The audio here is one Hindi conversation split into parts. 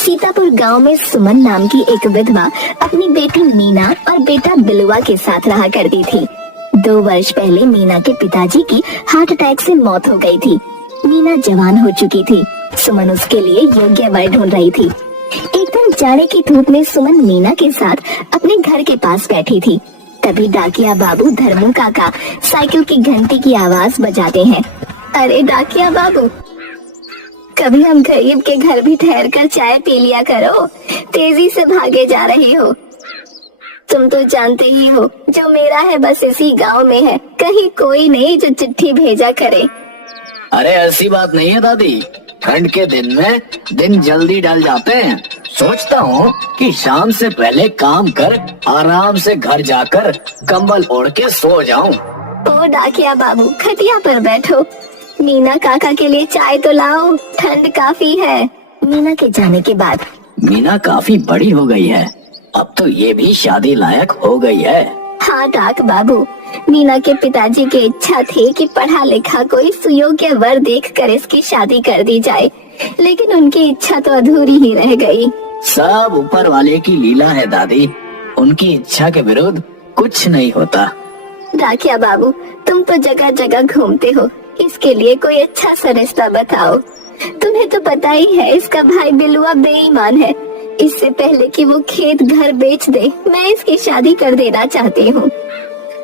सीतापुर गांव में सुमन नाम की एक विधवा अपनी बेटी मीना और बेटा बिलुआ के साथ रहा करती थी। 2 वर्ष पहले मीना के पिताजी की हार्ट अटैक से मौत हो गई थी। मीना जवान हो चुकी थी। सुमन उसके लिए योग्य वर ढूंढ रही थी। एक दिन जाड़े की धूप में सुमन मीना के साथ अपने घर के पास बैठी थी। तभी डाकिया बाबू धर्मू काका साइकिल की घंटी की आवाज बजाते हैं। अरे डाकिया बाबू, कभी हम गरीब के घर भी ठहर कर चाय पी लिया करो। तेजी से भागे जा रहे हो। तुम तो जानते ही हो, जो मेरा है बस इसी गांव में है, कहीं कोई नहीं जो चिट्ठी भेजा करे। अरे ऐसी बात नहीं है दादी, ठंड के दिन में दिन जल्दी ढल जाते हैं। सोचता हूँ कि शाम से पहले काम कर आराम से घर जाकर कंबल ओढ़ के सो जाऊं। ओ डाकिया बाबू, खटिया पर बैठो। मीना काका के लिए चाय तो लाओ, ठंड काफी है। मीना के जाने के बाद मीना काफी बड़ी हो गई है, अब तो ये भी शादी लायक हो गई है। हाँ डाक बाबू, मीना के पिताजी की इच्छा थी कि पढ़ा लिखा कोई सुयोग्य वर देखकर इसकी शादी कर दी जाए, लेकिन उनकी इच्छा तो अधूरी ही रह गई। सब ऊपर वाले की लीला है दादी, उनकी इच्छा के विरुद्ध कुछ नहीं होता। डाकिया बाबू, तुम तो जगह जगह घूमते हो, इसके लिए कोई अच्छा सा रिश्ता बताओ। तुम्हें तो पता ही है इसका भाई बिलुआ बेईमान है। इससे पहले कि वो खेत घर बेच दे, मैं इसकी शादी कर देना चाहती हूँ।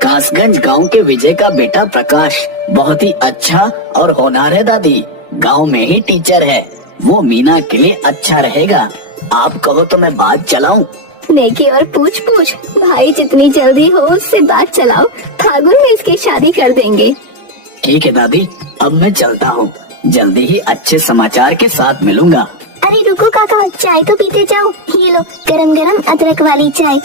कासगंज गांव के विजय का बेटा प्रकाश बहुत ही अच्छा और होनहार है दादी, गांव में ही टीचर है। वो मीना के लिए अच्छा रहेगा। आप कहो तो मैं बात चलाऊं? नेकी और पूछ पूछ, भाई जितनी जल्दी हो उससे बात चलाओ, फागुन में इसकी शादी कर देंगे। ठीक है दादी, अब मैं चलता हूँ, जल्दी ही अच्छे समाचार के साथ मिलूंगा। अरे रुको काका, चाय तो पीते जाओ। ये लो गरम गरम अदरक वाली चाय।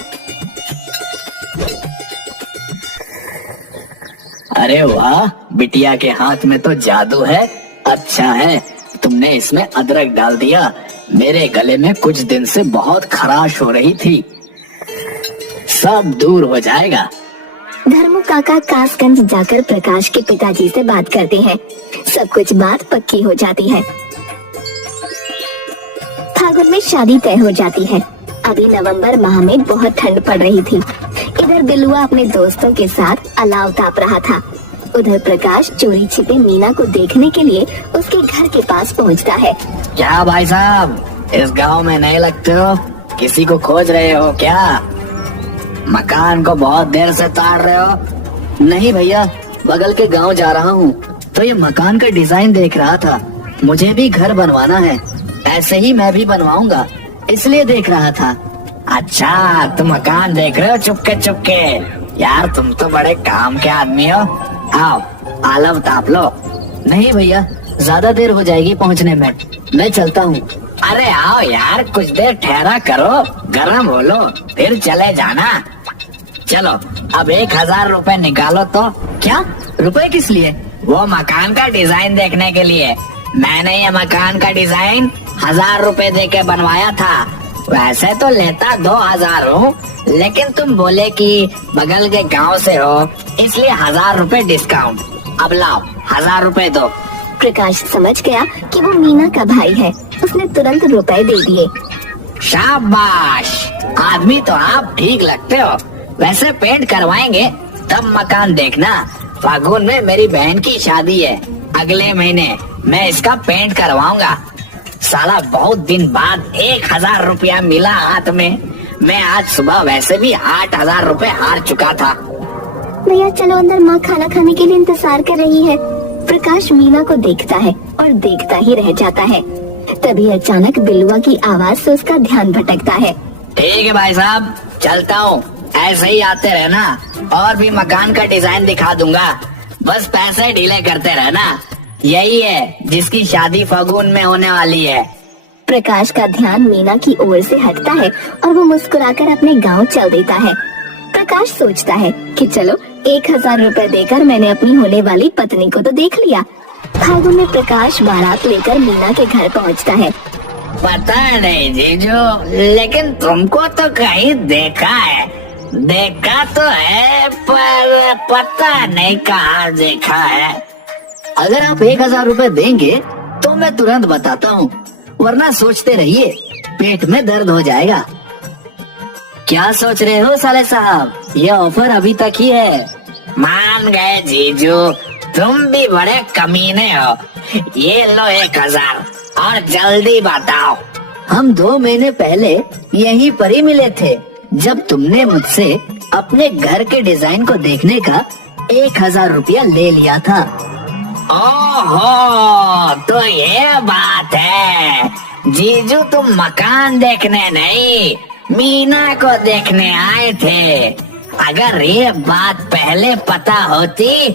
अरे वाह, बिटिया के हाथ में तो जादू है। अच्छा है तुमने इसमें अदरक डाल दिया, मेरे गले में कुछ दिन से बहुत खराश हो रही थी, सब दूर हो जाएगा। धर्मू काका कासगंज जाकर प्रकाश के पिताजी से बात करते हैं। सब कुछ बात पक्की हो जाती है। फागुन में शादी तय हो जाती है। अभी नवंबर माह में बहुत ठंड पड़ रही थी। इधर बिलुआ अपने दोस्तों के साथ अलाव ताप रहा था। उधर प्रकाश चोरी छिपे मीना को देखने के लिए उसके घर के पास पहुंचता है। क्या भाई साहब, इस गांव में नए लगते हो, किसी को खोज रहे हो क्या? मकान को बहुत देर से ताड़ रहे हो? नहीं भैया, बगल के गांव जा रहा हूँ, तो ये मकान का डिजाइन देख रहा था। मुझे भी घर बनवाना है, ऐसे ही मैं भी बनवाऊंगा, इसलिए देख रहा था। अच्छा, तुम मकान देख रहे हो चुपके चुपके? यार तुम तो बड़े काम के आदमी हो। आओ आलव ताप लो। नहीं भैया, ज्यादा देर हो जाएगी पहुँचने में, मैं चलता हूँ। अरे आओ यार, कुछ देर ठहरा करो, गरम हो लो, फिर चले जाना। चलो अब 1000 रुपए निकालो तो। क्या रुपए किस लिए? वो मकान का डिजाइन देखने के लिए। मैंने ये मकान का डिजाइन 1000 रुपए दे के बनवाया था। वैसे तो लेता 2000 हूँ, लेकिन तुम बोले कि बगल के गांव से हो, इसलिए 1000 रुपए डिस्काउंट। अब लाओ 1000 रुपए दो। प्रकाश समझ गया कि वो मीना का भाई है। उसने तुरंत रुपए दे दिए। शाबाश, आदमी तो आप ठीक लगते हो। वैसे पेंट करवाएंगे तब मकान देखना। फागुन में मेरी बहन की शादी है, अगले महीने मैं इसका पेंट करवाऊंगा। साला बहुत दिन बाद 1000 रुपया मिला हाथ में। मैं आज सुबह वैसे भी 8000 रुपए हार चुका था। भैया चलो अंदर, माँ खाना खाने के लिए इंतजार कर रही है। प्रकाश मीना को देखता है और देखता ही रह जाता है। तभी अचानक बिलुआ की आवाज से उसका ध्यान भटकता है। ठीक है भाई साहब, चलता हूँ, ऐसे ही आते रहना, और भी मकान का डिजाइन दिखा दूंगा, बस पैसे ढीले करते रहना। यही है जिसकी शादी फागुन में होने वाली है। प्रकाश का ध्यान मीना की ओर से हटता है और वो मुस्कुराकर अपने गांव चल देता है। प्रकाश सोचता है कि चलो 1000 रुपए देकर मैंने अपनी होने वाली पत्नी को तो देख लिया। फागुन में प्रकाश बारात लेकर मीना के घर पहुंचता है। पता नहीं जीजू, लेकिन तुमको तो कहीं देखा है। देखा तो है पर पता नहीं कहाँ देखा है। अगर आप 1000 रुपए देंगे तो मैं तुरंत बताता हूँ, वरना सोचते रहिए। पेट में दर्द हो जाएगा। क्या सोच रहे हो साले साहब, ये ऑफर अभी तक ही है। मान गए जीजू, तुम भी बड़े कमीने हो। ये लो 1000 और जल्दी बताओ। हम 2 महीने पहले यहीं पर ही मिले थे, जब तुमने मुझसे अपने घर के डिजाइन को देखने का 1000 रुपया ले लिया था। ओहो, तो ये बात है। जीजू तुम मकान देखने नहीं, मीना को देखने आए थे। अगर ये बात पहले पता होती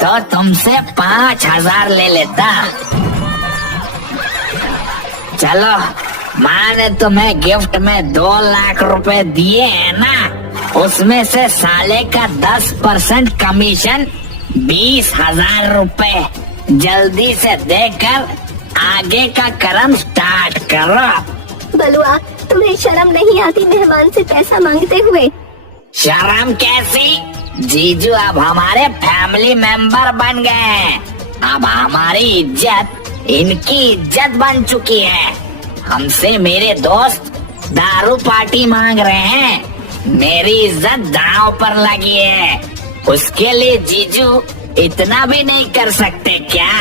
तो तुमसे 5000 ले लेता। चलो, माँ ने तुम्हें गिफ्ट में 2 लाख रुपए दिए हैं ना, उसमें से साले का 10% कमीशन 20,000 रुपए जल्दी से देकर आगे का कर्म स्टार्ट करो। बलुआ, तुम्हें शर्म नहीं आती मेहमान से पैसा मांगते हुए? शर्म कैसी? जीजू अब हमारे फैमिली मेंबर बन गए हैं। अब हमारी इज्जत इनकी इज्जत बन चुकी है। हमसे मेरे दोस्त दारू पार्टी मांग रहे हैं। मेरी इज्जत दांव पर लगी है। उसके लिए जीजू इतना भी नहीं कर सकते क्या?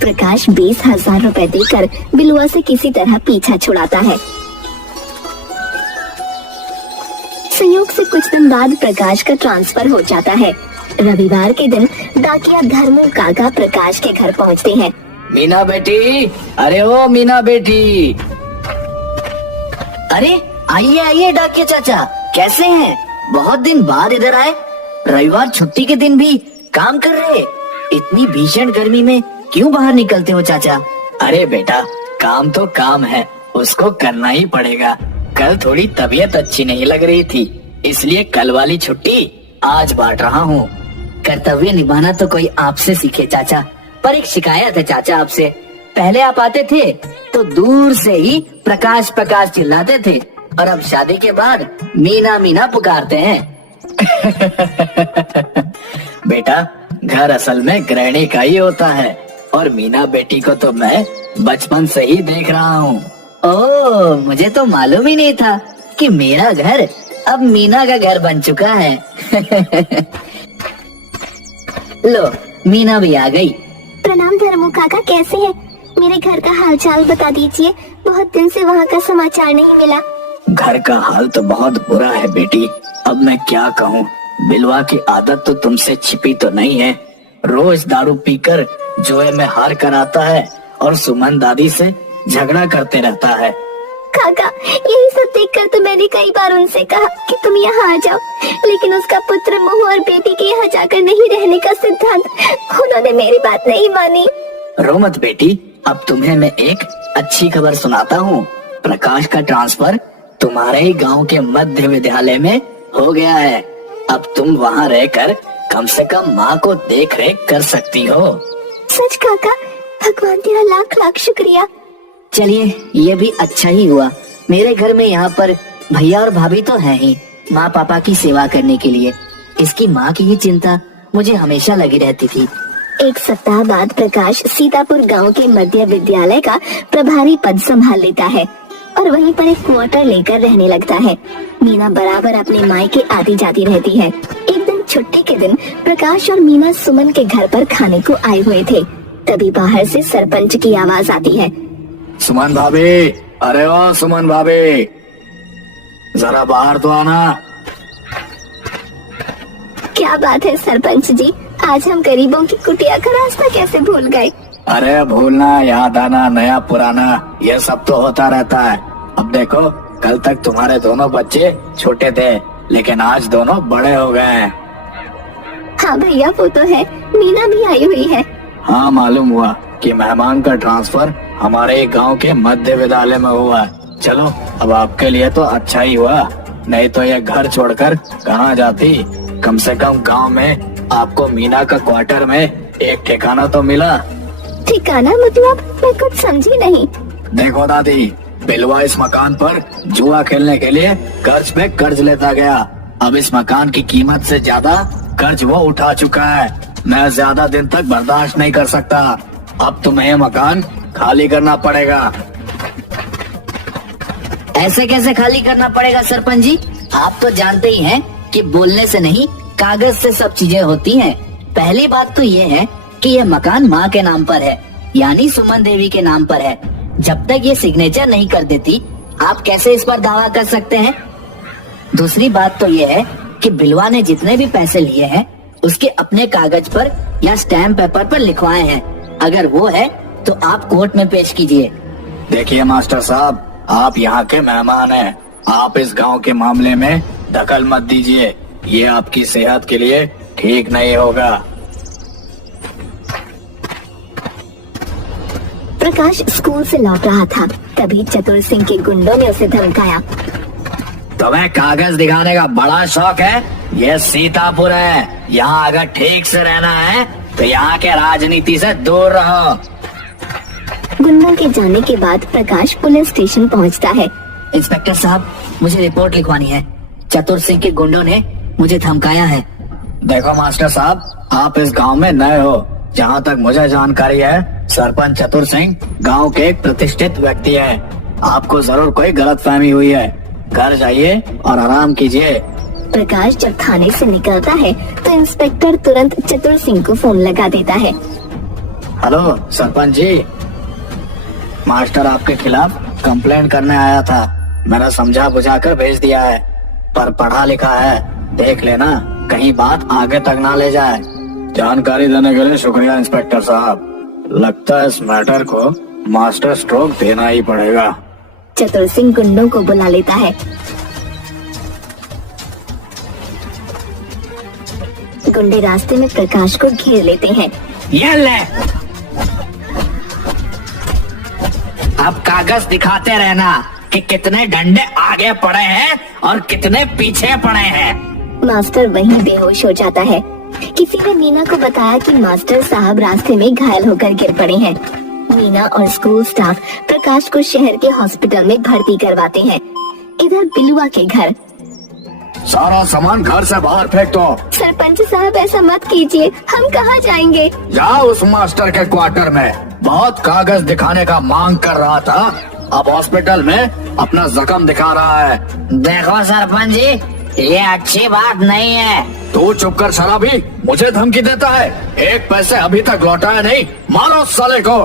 प्रकाश 20,000 रुपए देकर बिलुआ से किसी तरह पीछा छुड़ाता है। संयोग से कुछ दिन बाद प्रकाश का ट्रांसफर हो जाता है। रविवार के दिन डाकिया धर्मू काका प्रकाश के घर पहुंचते हैं। मीना बेटी, अरे ओ मीना बेटी। अरे आइए आइए डाकिया चाचा, कैसे हैं? बहुत दिन बाद इधर आए। रविवार छुट्टी के दिन भी काम कर रहे। इतनी भीषण गर्मी में क्यों बाहर निकलते हो चाचा? अरे बेटा, काम तो काम है, उसको करना ही पड़ेगा। कल थोड़ी तबीयत अच्छी नहीं लग रही थी, इसलिए कल वाली छुट्टी आज बांट रहा हूँ। कर्तव्य निभाना तो कोई आपसे सीखे चाचा। पर एक शिकायत है चाचा आपसे। पहले आप आते थे तो दूर से ही प्रकाश प्रकाश चिल्लाते थे, और अब शादी के बाद मीना मीना पुकारते हैं। बेटा, घर असल में गृहिणी का ही होता है, और मीना बेटी को तो मैं बचपन से ही देख रहा हूँ। ओह, मुझे तो मालूम ही नहीं था कि मेरा घर अब मीना का घर बन चुका है। लो, मीना भी आ गई। प्रणाम धर्मू काका, कैसे हैं? मेरे घर का हालचाल बता दीजिए, बहुत दिन से वहाँ का समाचार नहीं मिला। घर का हाल तो बहुत बुरा है बेटी, अब मैं क्या कहूँ। बिलवा की आदत तो तुमसे छिपी तो नहीं है। रोज दारू पीकर जुए में हार कर आता है और सुमन दादी से झगड़ा करते रहता है। काका, यही सब देखकर तो मैंने कई बार उनसे कहा कि तुम यहाँ आ जाओ, लेकिन उसका पुत्र मुँह और बेटी के यहाँ जाकर नहीं रहने का सिद्धांत, उन्होंने मेरी बात नहीं मानी। रो मत बेटी, अब तुम्हें मैं एक अच्छी खबर सुनाता हूँ। प्रकाश का ट्रांसफर तुम्हारे ही गांव के मध्य विद्यालय में हो गया है। अब तुम वहाँ रहकर कम से कम माँ को देख रेख कर सकती हो। सच काका? भगवान तेरा लाख लाख शुक्रिया। चलिए, ये भी अच्छा ही हुआ। मेरे घर में यहाँ पर भैया और भाभी तो है ही, माँ पापा की सेवा करने के लिए। इसकी माँ की ही चिंता मुझे हमेशा लगी रहती थी। एक सप्ताह बाद प्रकाश सीतापुर गांव के मध्य विद्यालय का प्रभारी पद संभाल लेता है और वहीं पर एक क्वार्टर लेकर रहने लगता है। मीना बराबर अपने मायके आती जाती रहती है। एक दिन छुट्टी के दिन प्रकाश और मीना सुमन के घर पर खाने को आए हुए थे। तभी बाहर से सरपंच की आवाज आती है। सुमन भाभी, अरे वाह सुमन भाभी, जरा बाहर तो आना। क्या बात है सरपंच जी, आज हम गरीबों की कुटिया का रास्ता कैसे भूल गए? अरे भूलना, याद आना, नया पुराना, ये सब तो होता रहता है। अब देखो, कल तक तुम्हारे दोनों बच्चे छोटे थे, लेकिन आज दोनों बड़े हो गए हैं। हाँ भैया, वो तो है, मीना भी आई हुई है। हाँ, मालूम हुआ कि मेहमान का ट्रांसफर हमारे गांव के मध्य विद्यालय में हुआ है। चलो, अब आपके लिए तो अच्छा ही हुआ, नहीं तो ये घर छोड़कर कहाँ जाती। कम से कम गांव में आपको मीना का क्वार्टर में एक ठिकाना तो मिला। ठिकाना मतलब? मैं कुछ समझी नहीं। देखो दादी, बिलवा इस मकान पर जुआ खेलने के लिए कर्ज पे कर्ज लेता गया। अब इस मकान की कीमत से ज्यादा कर्ज वो उठा चुका है। मैं ज्यादा दिन तक बर्दाश्त नहीं कर सकता। अब तुम्हें मकान खाली करना पड़ेगा। ऐसे कैसे खाली करना पड़ेगा सरपंच जी? आप तो जानते ही हैं कि बोलने से नहीं कागज से सब चीजें होती हैं। पहली बात तो ये है कि यह मकान माँ के नाम पर है, यानी सुमन देवी के नाम पर है। जब तक ये सिग्नेचर नहीं कर देती आप कैसे इस पर दावा कर सकते हैं? दूसरी बात तो ये है कि बिलवा ने जितने भी पैसे लिए हैं उसके अपने कागज पर या स्टैम्प पेपर पर लिखवाए हैं। अगर वो है तो आप कोर्ट में पेश कीजिए। देखिए मास्टर साहब, आप यहाँ के मेहमान हैं। आप इस गांव के मामले में दखल मत दीजिए, ये आपकी सेहत के लिए ठीक नहीं होगा। प्रकाश स्कूल से लौट रहा था, तभी चतुर सिंह के गुंडों ने उसे धमकाया। तुम्हें कागज दिखाने का बड़ा शौक है? ये सीतापुर है, यहाँ अगर ठीक से रहना है तो यहाँ के राजनीति से दूर रहो। गुंडों के जाने के बाद प्रकाश पुलिस स्टेशन पहुंचता है। इंस्पेक्टर साहब, मुझे रिपोर्ट लिखवानी है। चतुर सिंह के गुंडों ने मुझे धमकाया है। देखो मास्टर साहब, आप इस गांव में नए हो। जहाँ तक मुझे जानकारी है, सरपंच चतुर सिंह गांव के एक प्रतिष्ठित व्यक्ति हैं। आपको जरूर कोई गलतफहमी हुई है। घर जाइए और आराम कीजिए। प्रकाश जब थाने से निकलता है तो इंस्पेक्टर तुरंत चतुर सिंह को फोन लगा देता है। हेलो सरपंच जी, मास्टर आपके खिलाफ कंप्लेंट करने आया था। मैंने समझा बुझा कर भेज दिया है, पर पढ़ा लिखा है, देख लेना कहीं बात आगे तक ना ले जाए। जानकारी देने के लिए शुक्रिया इंस्पेक्टर साहब। लगता है इस मैटर को मास्टर स्ट्रोक देना ही पड़ेगा। चतुर सिंह गुंडों को बुला लेता है। गुंडे रास्ते में प्रकाश को घेर लेते हैं। ये ले, अब कागज दिखाते रहना कि कितने डंडे आगे पड़े हैं और कितने पीछे पड़े हैं। मास्टर वहीं बेहोश हो जाता है। किसी ने मीना को बताया कि मास्टर साहब रास्ते में घायल होकर गिर पड़े हैं। मीना और स्कूल स्टाफ प्रकाश को शहर के हॉस्पिटल में भर्ती करवाते हैं। इधर बिलुआ के घर। सारा सामान घर से बाहर फेंक दो। सरपंच साहब, ऐसा मत कीजिए, हम कहाँ जाएंगे? जाओ उस मास्टर के क्वार्टर में। बहुत कागज दिखाने का मांग कर रहा था, अब हॉस्पिटल में अपना जख्म दिखा रहा है। देखो सरपंच जी, ये अच्छी बात नहीं है। तू चुप कर शराबी, मुझे धमकी देता है। एक पैसे अभी तक लौटाया नहीं, मारो साले को।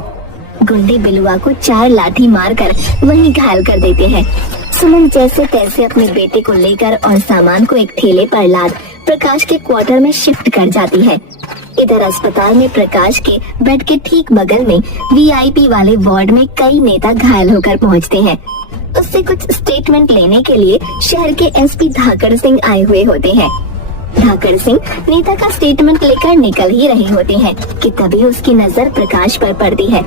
गुंडे बिलुआ को 4 लाठी मारकर वहीं घायल कर देते हैं। सुमन जैसे तैसे अपने बेटे को लेकर और सामान को एक ठेले पर लाद प्रकाश के क्वार्टर में शिफ्ट कर जाती है। इधर अस्पताल में प्रकाश के बेड के ठीक बगल में वीआईपी वाले वार्ड में कई नेता घायल होकर पहुंचते हैं। उससे कुछ स्टेटमेंट लेने के लिए शहर के एसपी धाकड़ सिंह आए हुए होते हैं। धाकड़ सिंह नेता का स्टेटमेंट लेकर निकल ही रहे होते हैं कि तभी उसकी नजर प्रकाश पर पड़ती है।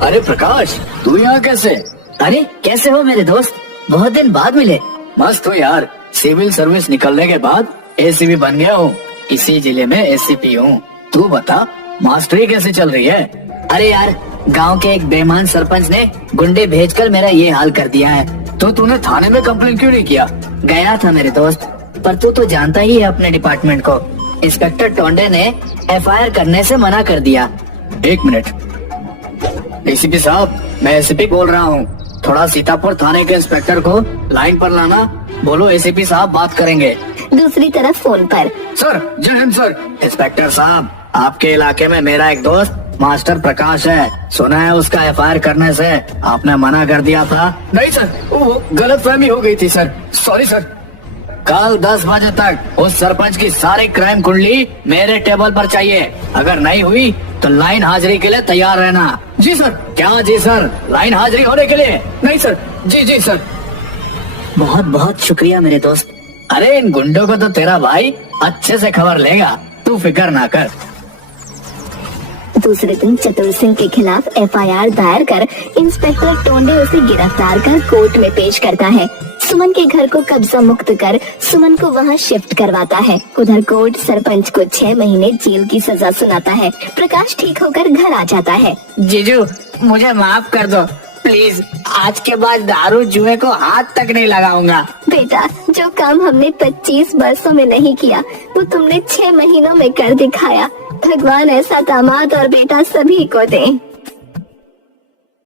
अरे प्रकाश, तू यहाँ कैसे? अरे कैसे हो मेरे दोस्त, बहुत दिन बाद मिले। मस्त हो यार, सिविल सर्विस निकलने के बाद एसीपी बन गया हूँ। इसी जिले में एसीपी हूँ। तू बता, मास्टरी कैसे चल रही है? अरे यार, गांव के एक बेईमान सरपंच ने गुंडे भेजकर मेरा ये हाल कर दिया है। तो तूने थाने में कंप्लेन क्यों नहीं किया? गया था मेरे दोस्त, पर तू तो जानता ही है अपने डिपार्टमेंट को। इंस्पेक्टर टोंडे ने एफआईआर करने से मना कर दिया। एक मिनट, एसीपी साहब, मैं एसीपी बोल रहा हूँ। थोड़ा सीतापुर थाने के इंस्पेक्टर को लाइन पर लाना। बोलो एसीपी साहब बात करेंगे। दूसरी तरफ फोन पर, सर, जय हिंद सर। इंस्पेक्टर साहब, आपके इलाके में मेरा एक दोस्त मास्टर प्रकाश है। सुना है उसका एफआईआर करने से आपने मना कर दिया था। नहीं सर, वो गलतफहमी हो गई थी सर, सॉरी सर। कल 10 बजे तक उस सरपंच की सारी क्राइम कुंडली मेरे टेबल पर चाहिए। अगर नहीं हुई तो लाइन हाजिरी के लिए तैयार रहना। जी सर। क्या जी सर? लाइन हाजिरी होने के लिए? नहीं सर। जी जी सर। बहुत बहुत शुक्रिया मेरे दोस्त। अरे इन गुंडों को तो तेरा भाई अच्छे से खबर लेगा, तू फिक्र ना कर। दूसरे दिन चतुर सिंह के खिलाफ एफआईआर दायर कर इंस्पेक्टर टोंडे उसे गिरफ्तार कर कोर्ट में पेश करता है। सुमन के घर को कब्जा मुक्त कर सुमन को वहां शिफ्ट करवाता है। उधर कोर्ट सरपंच को 6 महीने जेल की सजा सुनाता है। प्रकाश ठीक होकर घर आ जाता है। जीजू, मुझे माफ कर दो प्लीज। आज के बाद दारू जुए को हाथ तक नहीं लगाऊंगा। बेटा, जो काम हमने 25 वर्षों में नहीं किया वो तुमने 6 महीनों में कर दिखाया। भगवान ऐसा दामाद और बेटा सभी को दे।